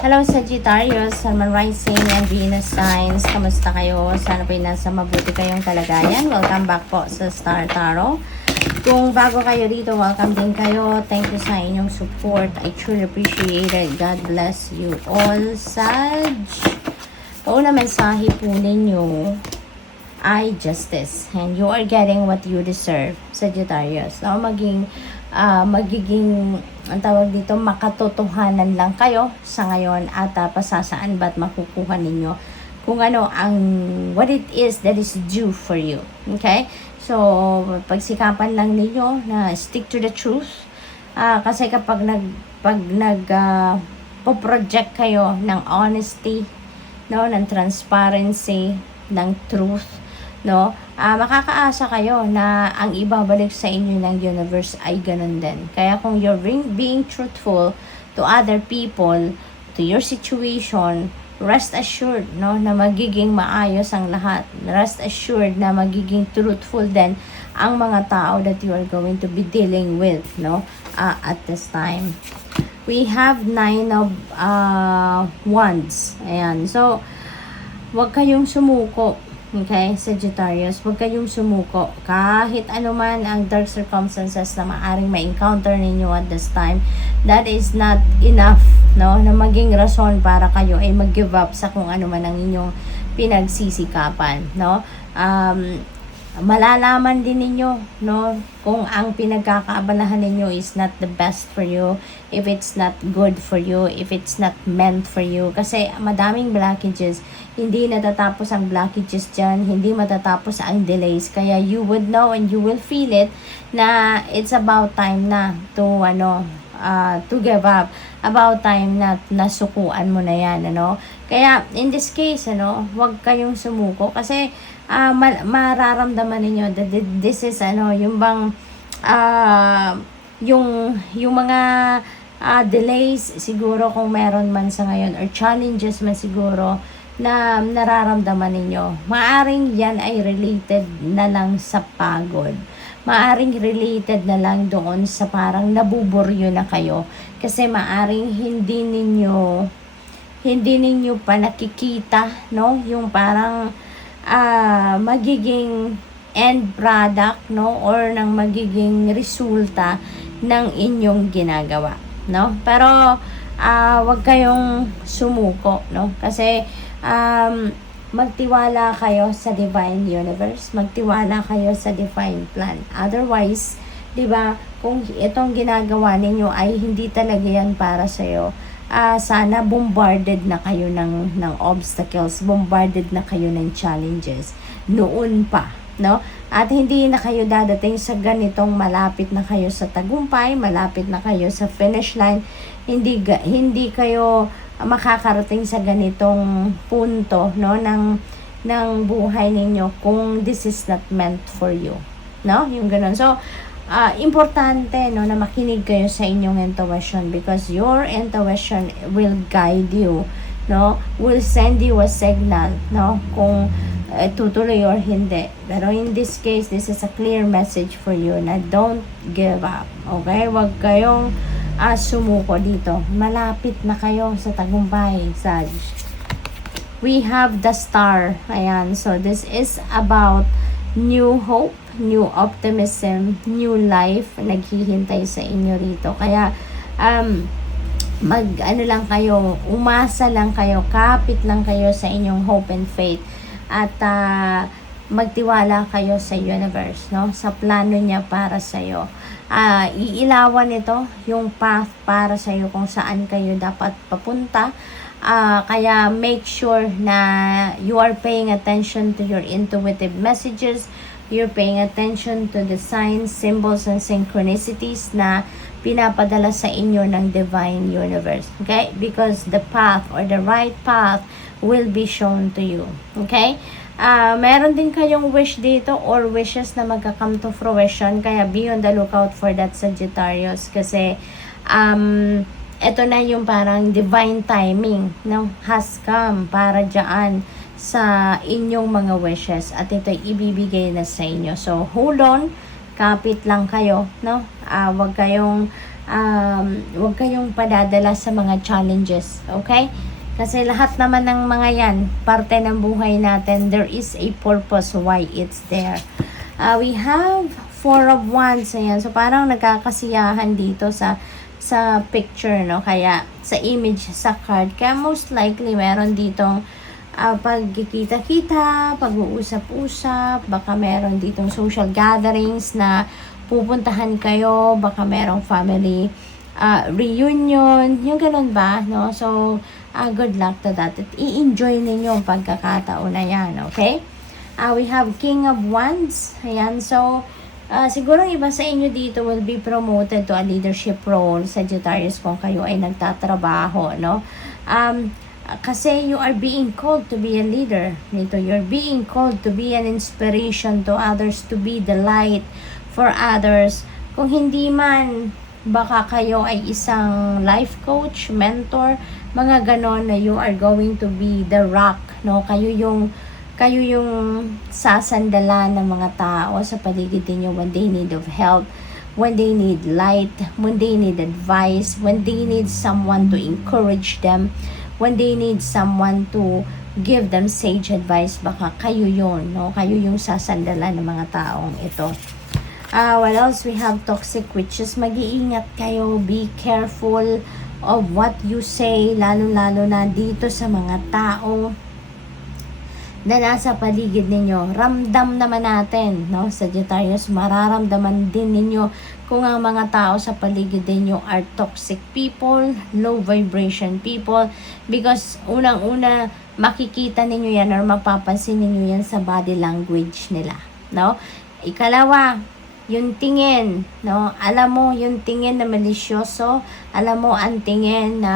Hello Sagittarius, Sun, Moon, Rising, and Venus signs. Kamusta kayo? Sana po nasa mabuti kayong kalagayan. Welcome back po sa Star Tarot. Kung bago kayo dito, welcome din kayo. Thank you sa inyong support. I truly appreciate it. God bless you all. Sag, una mensahe po ninyo ay justice. And you are getting what you deserve, Sagittarius. No, magiging ang tawag dito, makatotohanan lang kayo sa ngayon at pasasaan ba't makukuha ninyo kung ano ang what it is that is due for you. Okay? So, pagsikapan lang ninyo na stick to the truth. Kasi kapag po-project kayo ng honesty, no, ng transparency, ng truth, no, makakaasa kayo na ang ibabalik sa inyo ng universe ay ganun din. Kaya kung you're being truthful to other people, to your situation, rest assured, no, na magiging maayos ang lahat. Rest assured na magiging truthful din ang mga tao that you are going to be dealing with, no, at this time. We have 9 of Wands. Ayan. So, huwag kayong sumuko. Okay, Sagittarius, huwag kayong sumuko. Kahit anuman ang dark circumstances na maaring ma-encounter ninyo at this time, that is not enough, no, na maging rason para kayo ay mag-give up sa kung ano man ang inyong pinagsisikapan, no. Malalaman din ninyo, no, kung ang pinagkakaabalahan ninyo is not the best for you, if it's not good for you, if it's not meant for you. Kasi madaming blockages, hindi natatapos ang blockages dyan, hindi matatapos ang delays. Kaya you would know and you will feel it na it's about time na to give up. About time na nasukuan mo na yan, ano. Kaya in this case, huwag kayong sumuko kasi mararamdaman niyo that this is yung bang yung mga delays siguro kung meron man sa ngayon or challenges man siguro na nararamdaman ninyo. Maaring yan ay related na lang sa pagod. Maaring related na lang doon sa parang nabuburyo na kayo kasi maaring hindi ninyo pa nakikita, no, yung parang magiging end product, no, or ng magiging resulta ng inyong ginagawa, no. Pero wag kayong sumuko, no, kasi magtiwala kayo sa divine universe, magtiwala kayo sa divine plan. Otherwise, 'di ba, kung itong ginagawa ninyo ay hindi talaga yan para sa iyo, sana bombarded na kayo ng obstacles, bombarded na kayo ng challenges noon pa, no? At hindi na kayo dadating sa ganitong malapit na kayo sa tagumpay, malapit na kayo sa finish line. Hindi kayo makakarating sa ganitong punto, no, ng buhay ninyo kung this is not meant for you, no? Yung ganun. So, importante, no, na makinig kayo sa inyong intuition because your intuition will guide you, no, will send you a signal, no, kung tutuloy or hindi. Pero in this case, this is a clear message for you na don't give up, okay? Huwag kayong sumuko dito. Malapit na kayo sa tagumpay, Sag. We have the Star. Ayan, so this is about new hope, new optimism, new life naghihintay sa inyo rito. Kaya lang kayo, umasa lang kayo, kapit lang kayo sa inyong hope and faith at magtiwala kayo sa universe, no, sa plano niya para sa iyo. Iilawan ito yung path para sa iyo kung saan kayo dapat papunta. Kaya make sure na you are paying attention to your intuitive messages. You're paying attention to the signs, symbols, and synchronicities na pinapadala sa inyo ng divine universe. Okay? Because the path or the right path will be shown to you. Okay? Meron din kayong wish dito or wishes na magka-come to fruition. Kaya be on the lookout for that, Sagittarius. Kasi ito na yung parang divine timing, no, has come para dyan sa inyong mga wishes at ito'y ibibigay na sa inyo. So hold on, kapit lang kayo, no. Wag kayong Huwag kayong padadala sa mga challenges, okay? Kasi lahat naman ng mga yan, parte ng buhay natin, there is a purpose why it's there. We have Four of Wands, ayan. So, parang nagkakasiyahan dito sa picture, no? Kaya, sa image, sa card. Kaya, most likely, meron ditong pagkikita-kita, pag-uusap-usap, baka meron ditong social gatherings na pupuntahan kayo, baka merong family reunion, yung ganun ba, no? So, good luck to that. At i-enjoy ninyo ang pagkakataon na yan, okay? We have King of Wands, ayan, so, siguro iba sa inyo dito will be promoted to a leadership role, Sagittarius, kung kayo ay nagtatrabaho, no? Kasi you are being called to be a leader nito. You're being called to be an inspiration to others, to be the light for others. Kung hindi man, baka kayo ay isang life coach, mentor, mga ganon na you are going to be the rock, no? Kayo yung sasandala ng mga tao sa paligid niyo when they need of help, when they need light, when they need advice, when they need someone to encourage them, when they need someone to give them sage advice, baka kayo yun, no? Kayo yung sasandala ng mga taong ito. What else? We have toxic witches. Mag-iingat kayo. Be careful of what you say, lalo-lalo na dito sa mga tao na nasa paligid ninyo. Ramdam naman natin, no? Sagittarius, mararamdaman din ninyo kung ang mga tao sa paligid ninyo are toxic people, low vibration people, because unang-una makikita ninyo yan or mapapansin ninyo yan sa body language nila, no? Ikalawa, yung tingin, no? Alam mo yung tingin na malisyoso, alam mo ang tingin na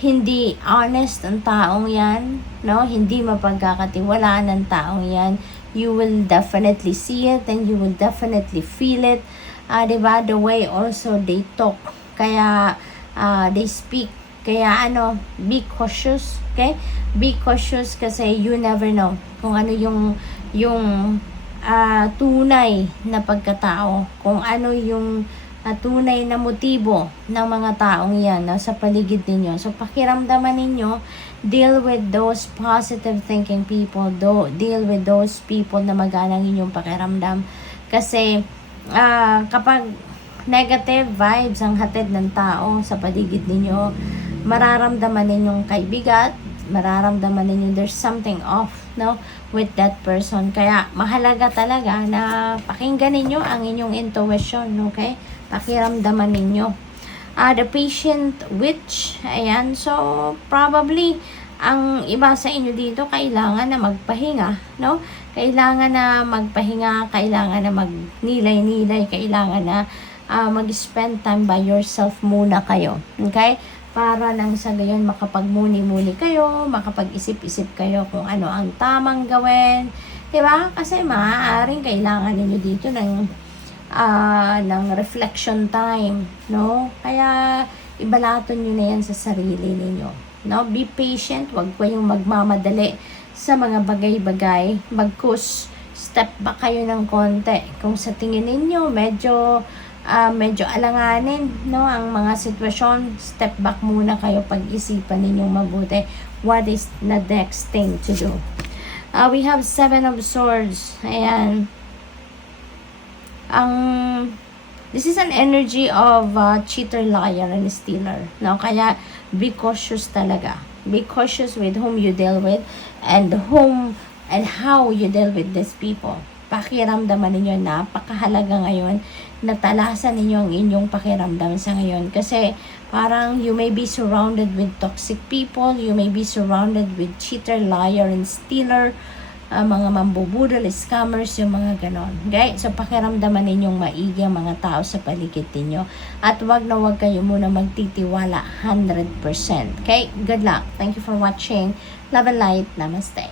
hindi honest ang taong yan, no? Hindi mapagkakatiwalaan ng taong yan. You will definitely see it and you will definitely feel it. Diba? The way also they talk. Kaya they speak. Kaya be cautious, okay? Be cautious kasi you never know kung ano yung tunay na pagkatao, kung ano yung tunay na motibo ng mga taong yan, no, sa paligid ninyo. So, pakiramdaman ninyo, deal with those positive thinking people, deal with those people na maganang inyong pakiramdam. Kasi, kapag negative vibes ang hatid ng tao sa paligid ninyo, mararamdaman ninyong kaibigat, mararamdaman ninyo there's something off, no, with that person. Kaya mahalaga talaga na pakinggan ninyo ang inyong intuition, okay? Pakiramdaman ninyo. The patient witch, ayan, so probably ang iba sa inyo dito kailangan na magpahinga, no? Kailangan na magpahinga, kailangan na magnilay-nilay, kailangan na mag-spend time by yourself muna kayo, okay? Para nang sa gayon makapagmuni-muni kayo, makapag-isip-isip kayo kung ano ang tamang gawin, diba? Kasi maaaring kailangan ninyo dito ng reflection time, no? Kaya ibalaton nyo na yan sa sarili ninyo, no? Be patient, wag kayong magmamadali sa mga bagay-bagay. Bagkus, step back kayo ng konti. Kung sa tingin ninyo medyo alanganin, no, ang mga sitwasyon, step back muna kayo, pag-isipan ninyong mabuti what is the next thing to do. We have Seven of Swords, ayan. This is an energy of cheater, liar, and stealer, no? Kaya be cautious talaga. Be cautious with whom you deal with and how you deal with these people. Pakiramdaman ninyo, napakahalaga ngayon na talasan ninyo ang inyong pakiramdam sa ngayon. Kasi parang you may be surrounded with toxic people, you may be surrounded with cheater, liar, and stealer, mga mambubudol, scammers, yung mga ganon. Okay? So, pakiramdaman ninyong maigi ang mga tao sa paligid ninyo. At wag na wag kayo muna magtitiwala 100%. Okay? Good luck. Thank you for watching. Love and light. Namaste.